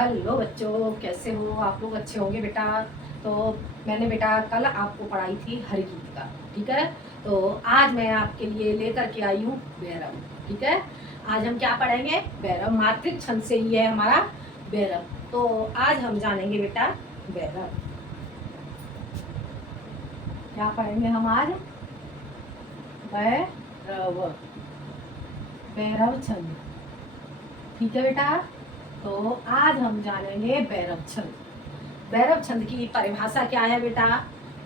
Hello बच्चों, कैसे हो आप लोग? अच्छे होंगे बेटा। तो मैंने बेटा कल आपको पढ़ाई थी हरिगीत। ठीक है। तो आज मैं आपके लिए लेकर के आई हूँ भैरव। ठीक है। आज हम क्या पढ़ेंगे? भैरव। मातृक छंद से ही है हमारा भैरव। तो आज हम जानेंगे बेटा भैरव। क्या पढ़ेंगे हम आज? भैरव। भैरव छंद। ठीक है बेटा। तो आज हम जानेंगे भैरव छंद। भैरव छंद की परिभाषा क्या है बेटा?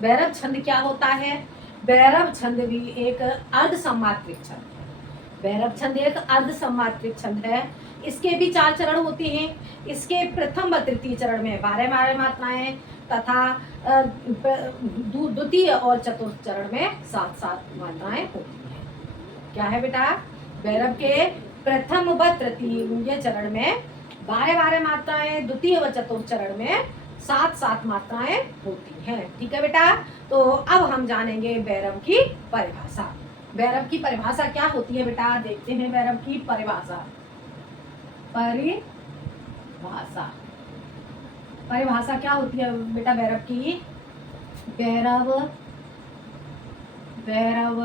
भैरव छंद क्या होता है? भैरव छंद भी एक अर्ध सम्मात्रिक छंद है। भैरव छंद एक अर्ध सम्मात्रिक छंद है। इसके भी 4 चरण होते हैं। इसके प्रथम व तृतीय चरण में 12 मात्राएं तथा द्वितीय और चतुर्थ चरण में 7 मात्राएं होती हैं। क्या है बेटा? भैरव के प्रथम व तृतीय चरण में 12 मात्राएं, द्वितीय व चतुर्थ चरण में 7 मात्राएं होती हैं। ठीक है बेटा। तो अब हम जानेंगे भैरव की परिभाषा। भैरव की परिभाषा क्या होती है बेटा? देखते हैं भैरव की परिभाषा। परिभाषा परिभाषा क्या होती है बेटा भैरव की? भैरव भैरव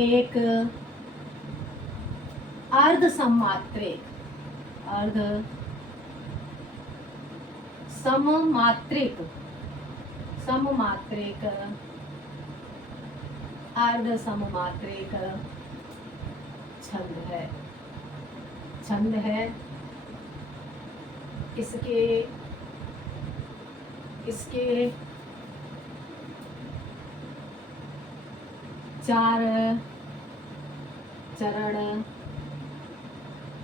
एक अर्ध सम्मात्रिक अर्ध सममात्रिक छंद है। इसके 4 चरण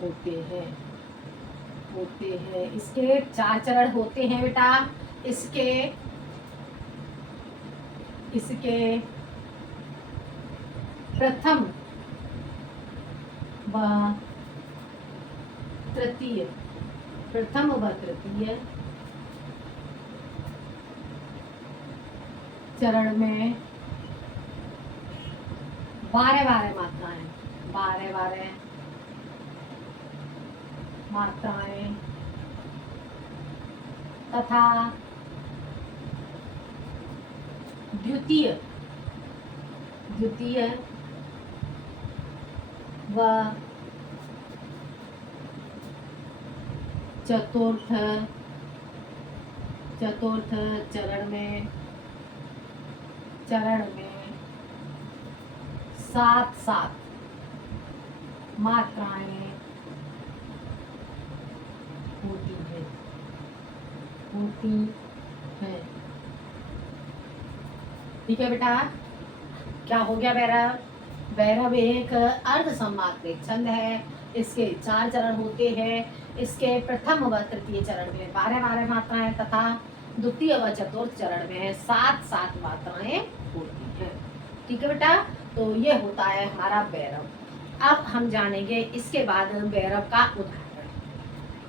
होते हैं। इसके 4 चरण होते हैं बेटा। इसके प्रथम व तृतीय चरण में 12 मात्राएं तथा द्वितीय व चतुर्थ चरण में 7 मात्राएं होती हैं। ठीक है बेटा। क्या हो गया भैरव? भैरव एक अर्ध सम्मात्रिक छंद है। इसके 4 चरण होते हैं। इसके प्रथम व तृतीय चरण में 12 मात्राएं तथा द्वितीय व चतुर्थ चरण में 7 मात्राएं होती हैं। ठीक है बेटा। तो ये होता है हमारा भैरव। अब हम जानेंगे इसके बाद भैरव का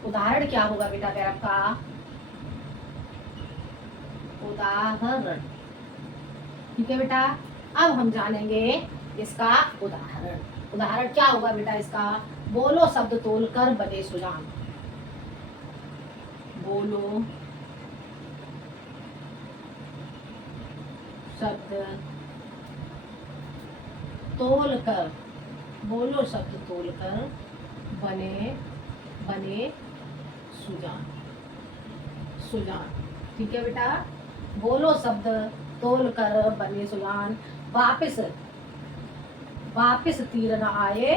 उदाहरण क्या होगा बेटा? भैरव का उदाहरण। ठीक है बेटा। अब हम जानेंगे इसका उदाहरण क्या होगा बेटा इसका? बोलो शब्द तोलकर बने सुजान। बोलो शब्द तोलकर बने सुजान। ठीक है बेटा। बोलो शब्द तोलकर बने सुजान। वापिस तीर न आए।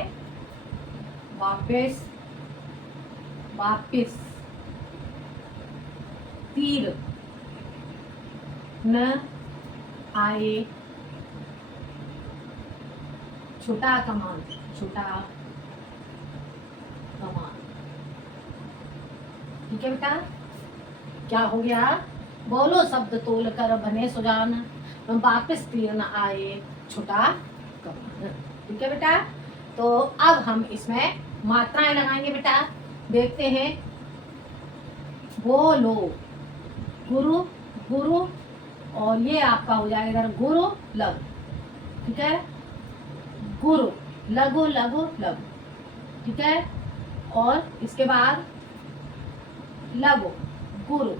वापिस तीर न आए। छुटा कमान। ठीक है बेटा। क्या हो गया? बोलो शब्द तोलकर बने सुजान, वापिस तीर न आए छुटा कमान। ठीक है बेटा। तो अब हम इसमें मात्राएं लगाएंगे बेटा। देखते हैं। बोलो गुरु और ये आपका हो जाएगा इधर गुरु लघु। ठीक है। गुरु लघु। ठीक है। और इसके बाद लघु, गुरु,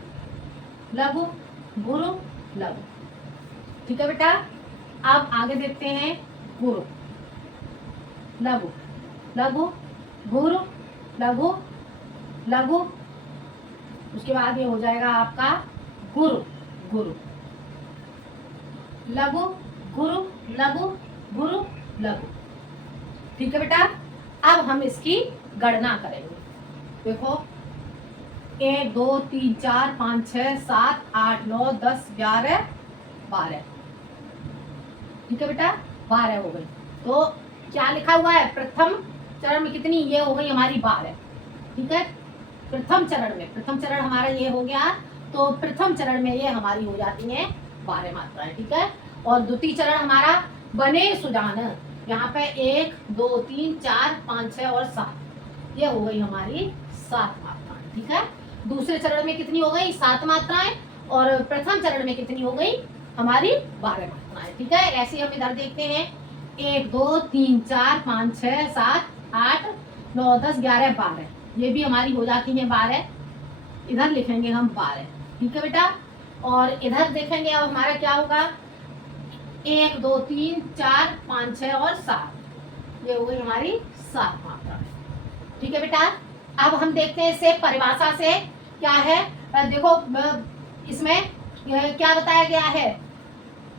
लघु, गुरु, लघु। ठीक है बेटा। अब आगे देखते हैं गुरु, लघु, लघु, गुरु, लघु, लघु। उसके बाद ये हो जाएगा आपका गुरु, गुरु, लघु, गुरु, लघु, गुरु, लघु। ठीक है बेटा। अब हम इसकी गणना करेंगे। देखो 1 2 3 4 5 6 7 8 9 10 11 12। ठीक है बेटा, 12 हो गई। तो क्या लिखा हुआ है, प्रथम चरण में कितनी, ये हो गई हमारी 12। ठीक है, प्रथम चरण में, प्रथम चरण हमारा ये हो गया, तो प्रथम चरण में ये हमारी हो जाती है 12 मात्राएं। ठीक है। और द्वितीय चरण हमारा बने सुजान, यहाँ पे 1 2 3 4 5 6 और 7, ये हो गई हमारी 7 मात्राएं। ठीक है। दूसरे चरण में कितनी हो गई, 7 मात्राएं, और प्रथम चरण में कितनी हो गई हमारी 12 मात्राएं। ठीक है। ऐसे हम इधर देखते हैं 1 2 3 4 5 6 7 8 9 10 11 12, ये भी हमारी हो जाती है 12। इधर लिखेंगे हम 12। ठीक है बेटा। और इधर देखेंगे अब हमारा क्या होगा, 1 2 3 4 5 6 और 7, ये हो गई हमारी 7 मात्रा। ठीक है बेटा। अब हम देखते हैं इसे परिभाषा से क्या है। देखो इसमें क्या बताया गया है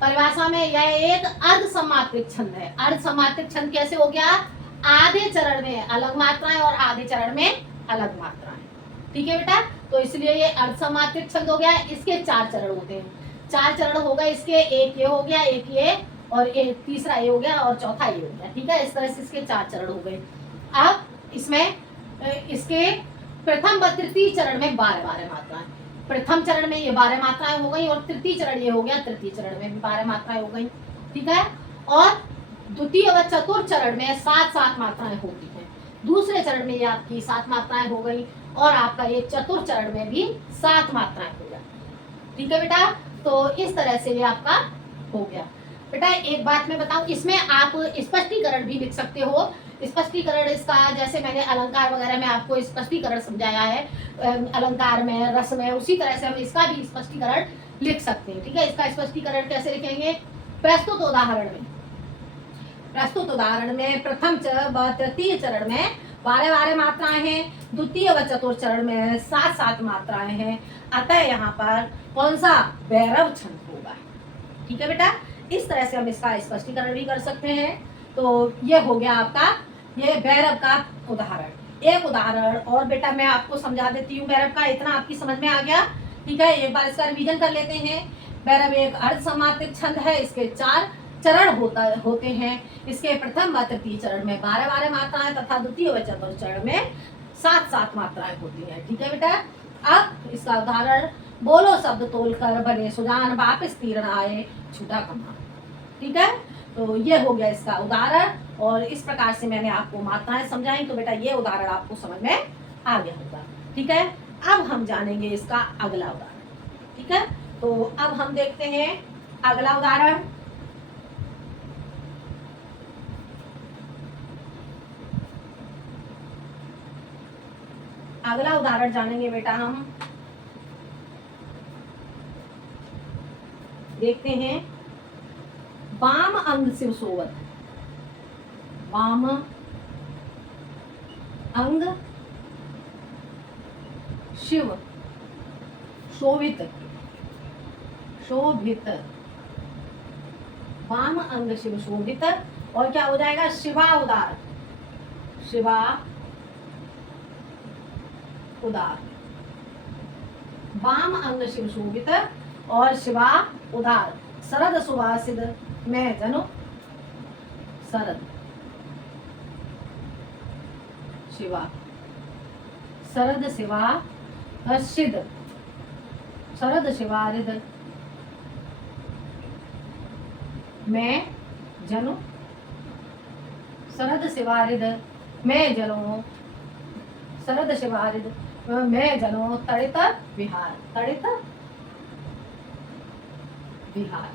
परिभाषा में, यह एक अर्ध समात्रिक छंद है। अर्ध समात्रिक छंद कैसे हो गया, आधे चरण में अलग मात्राएं और आधे चरण में अलग मात्राएं। ठीक है बेटा। तो इसलिए ये अर्ध समात्रिक छंद हो गया। इसके 4 चरण होते हैं, 4 चरण हो गए इसके, एक ये हो गया, एक ये, और एक तीसरा ये हो गया, और चौथा ये हो गया। ठीक है। इस तरह से इसके 4 चरण हो गए। अब इसमें इसके प्रथम व तृतीय चरण में 12 मात्राएं, प्रथम चरण में ये 12 मात्राएं हो गई, और तृतीय चरण ये हो गया, तृतीय चरण में भी 12 मात्राएं हो गई। ठीक है। और द्वितीय व चतुर्थ चरण में 7 मात्राएं होती हैं। दूसरे चरण में ये आपकी 7 मात्राएं हो गई, और आपका ये चतुर्थ चरण में भी 7 मात्राएं हो जाती। ठीक है बेटा। तो इस तरह से ये आपका हो गया। बेटा एक बात मैं बताऊं, इसमें आप स्पष्टीकरण भी लिख सकते हो। स्पष्टीकरण इसका, जैसे मैंने अलंकार वगैरह में आपको स्पष्टीकरण समझाया है, अलंकार में, रस में, उसी तरह से हम इसका भी स्पष्टीकरण लिख सकते हैं। ठीक है। इसका स्पष्टीकरण कैसे लिखेंगे, प्रस्तुत उदाहरण में प्रथम व तृतीय चरण में 12 मात्राएं हैं, द्वितीय व चतुर्थ चरण में 7 मात्राएं हैं। अतः यहाँ पर कौन सा, भैरव छंद होगा। ठीक है बेटा। इस तरह से हम इसका स्पष्टीकरण भी कर सकते हैं। तो ये हो गया आपका ये भैरव का उदाहरण। एक उदाहरण और बेटा मैं आपको समझा देती हूँ भैरव का, इतना आपकी समझ में आ गया। ठीक है। एक बार इसका रिवीजन कर लेते हैं। भैरव एक अर्ध समात्रिक छंद है, इसके 4 चरण होते हैं। इसके प्रथम व तृतीय चरण में 12 मात्राएं तथा द्वितीय व चतुर्थ चरण में 7 मात्राएं होती हैं। ठीक है बेटा। अब इसका उदाहरण, बोलो शब्द तोलकर बने सुजान, वापस तीरण आए छूटा कमान। ठीक है। तो ये हो गया इसका उदाहरण, और इस प्रकार से मैंने आपको मात्राएं समझाई। तो बेटा ये उदाहरण आपको समझ में आ गया होगा। ठीक है। अब हम जानेंगे इसका अगला उदाहरण। ठीक है। तो अब हम देखते हैं अगला उदाहरण। अगला उदाहरण जानेंगे बेटा हम, देखते हैं वाम अंग शिव सोवत, वाम अंग शिव शोभित, शोभित, वाम अंग शिव शोभित, और क्या हो जाएगा, शिवा उदार, शिवा उदार, वाम अंग शिव शोभित और शिवा उदार, शरद सुवासिद में जनो, शरद शिवा, शरद शिवा सिद, शरद शिवारिद में जनो, शरद शिवारिद में जनो, शरद शिवारिद में जनो तड़ित विहार, तड़ित विहार।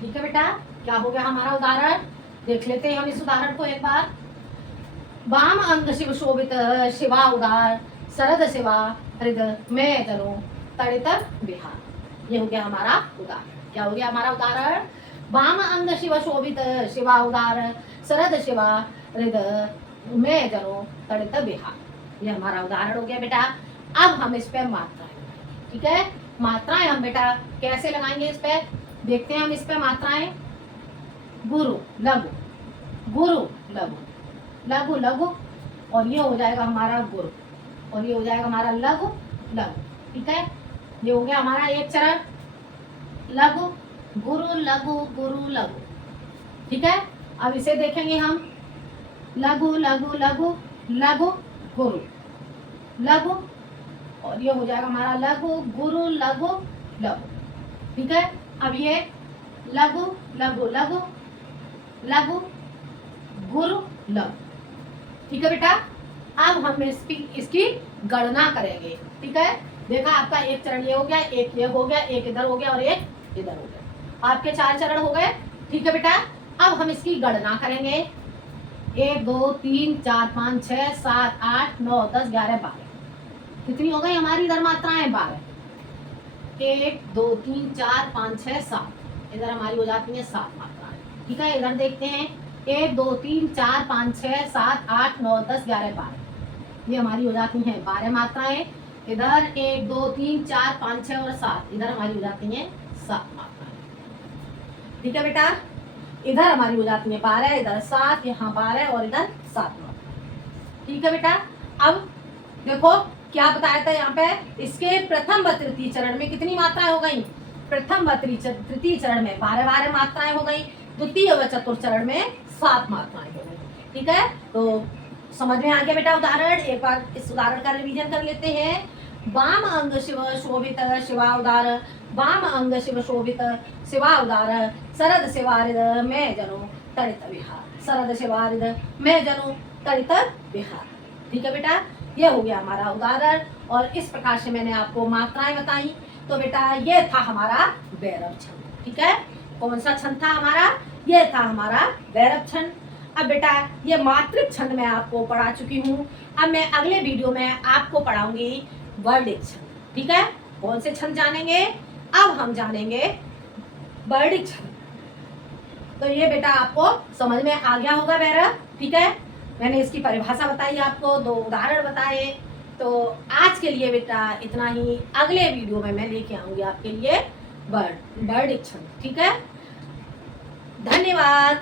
ठीक है बेटा, क्या हो गया हमारा उदाहरण, देख लेते हैं हम इस उदाहरण को एक बार। वाम अंग शिव शोभित शिवा उदार, शरद शिवा हृदय में जनो तड़ित विहार। ये हो गया हमारा उदाहरण। क्या हो गया हमारा उदाहरण? वाम अंग शिव शोभित शिवा उदार शरद शिवा हृदय में जनो तड़ित विहार। ये हमारा उदाहरण हो गया बेटा। अब हम इस पे मात्राएं लगाएंगे। ठीक है, मात्राएं हम बेटा कैसे लगाएंगे इस पे? देखते हैं हम इस पे मात्राएं। गुरु लघु, गुरु लघु, लघु लघु, और ये हो जाएगा हमारा गुरु, और ये हो जाएगा हमारा लघु लघु। ठीक है, ये हो गया हमारा एक चरण, लघु गुरु लघु गुरु लघु। ठीक है, अब इसे देखेंगे हम, लघु लघु लघु लघु गुरु लघु, और ये हो जाएगा हमारा लघु गुरु लघु लघु। ठीक है, अब ये लघु लघु लघु लघु गुरु लघु। ठीक है बेटा, अब हम इसकी गणना करेंगे। ठीक है, देखा आपका एक चरण ये हो गया, एक ये हो गया, एक इधर हो गया और एक इधर हो गया। आपके 4 चरण हो गए। ठीक है बेटा, अब हम इसकी गणना करेंगे। 1 2 3 4 5 6 7 8 9 10 11 12। कितनी हो गई हमारी इधर मात्राएं? 12। 1 2 3 4 5 6 7, इधर हमारी हो जाती है 7 मात्राएं। ठीक है, इधर देखते हैं 1 2 3 4 5 6 7 8 9 10 11 12, ये हमारी हो जाती हैं 12 मात्राएं। इधर 1 2 3 4 5 6 और 7, इधर हमारी हो जाती हैं 7 मात्राएं। ठीक है बेटा, इधर हमारी हो जाती है 12, इधर 7, यहाँ 12 और इधर 7 मात्राएं। ठीक है बेटा, अब देखो क्या बताया था यहाँ पे, इसके प्रथम व तृतीय चरण में कितनी मात्राएं हो गई? प्रथम व तृतीय चरण में 12 मात्राएं हो गई, द्वितीय व चतुर्थ चरण में 7 मात्राएं हो गई। ठीक है, तो समझ में आ गया बेटा उदाहरण। एक बार इस उदाहरण का रिवीजन कर लेते हैं। वाम अंग शिव शोभित शिवा उदार, वाम अंग शिव शोभित शिवा उदार शरद शिवारिद में जनो तड़ित विहार, शरद शिवारिद में जनो तड़ित विहार। ठीक है बेटा, ये हो गया हमारा उदाहरण, और इस प्रकार से मैंने आपको मात्राएं बताई। तो बेटा ये था हमारा वैरव छंद। ठीक है, कौन सा छंद था हमारा? ये था हमारा वैरव छंद। अब बेटा ये मातृक छंद मैं आपको पढ़ा चुकी हूँ। अब मैं अगले वीडियो में आपको पढ़ाऊंगी वर्णिक छंद। ठीक है, कौन से छंद जानेंगे? अब हम जानेंगे वर्णिक छंद। तो ये बेटा आपको समझ में आ गया होगा वैरव। ठीक है, मैंने इसकी परिभाषा बताई आपको, 2 उदाहरण बताए। तो आज के लिए बेटा इतना ही। अगले वीडियो में मैं लेके आऊंगी आपके लिए वर्णिक छंद। ठीक है, धन्यवाद।